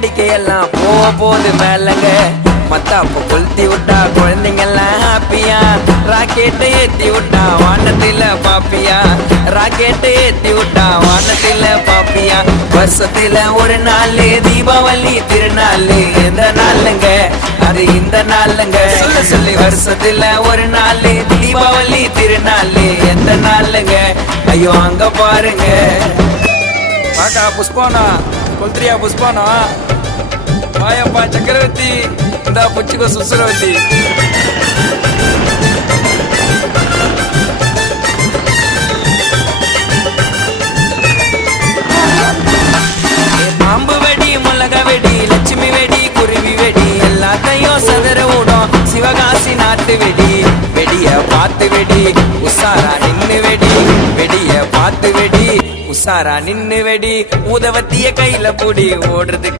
வேடிக்கை எல்லாம் போது மேலங்க மத்தாப்ப கொளுத்தி விட்டா குழந்தைங்க எல்லாம் ஹாப்பியா ராக்கெட்டை ஏத்தி விட்டா வானத்தில பாப்பியா ராக்கெட்டை ஏத்தி விட்டா வானத்தில பாப்பியா வருஷத்துல ஒரு நாள் தீபாவளி திருநாள் எந்த நாளுங்க அது இந்த நாளுங்க சொல்லி வருஷத்துல ஒரு நாள் தீபாவளி திருநாள் எந்த நாளுங்க ஐயோ அங்க பாருங்க பாக்கா புஷ்பானா கொல்த்ரியா புஷ்பானா மாயப்பா சக்கரவர்த்தி இந்த புச்சுக்கோ சுசுரவர்த்தி பாம்பு வெடி முளக வெடி லட்சுமி வெடி குருவி வெடி எல்லாத்தையும் சதுர விடும் சிவகாசி நாட்டு வெடி வெடிய பார்த்து வெடி உசாரா நின்னு வெடி வெடிய பார்த்து வெடி உசாரா நின்னு வெடி ஊதவத்திய கையில புடி ஓடுறது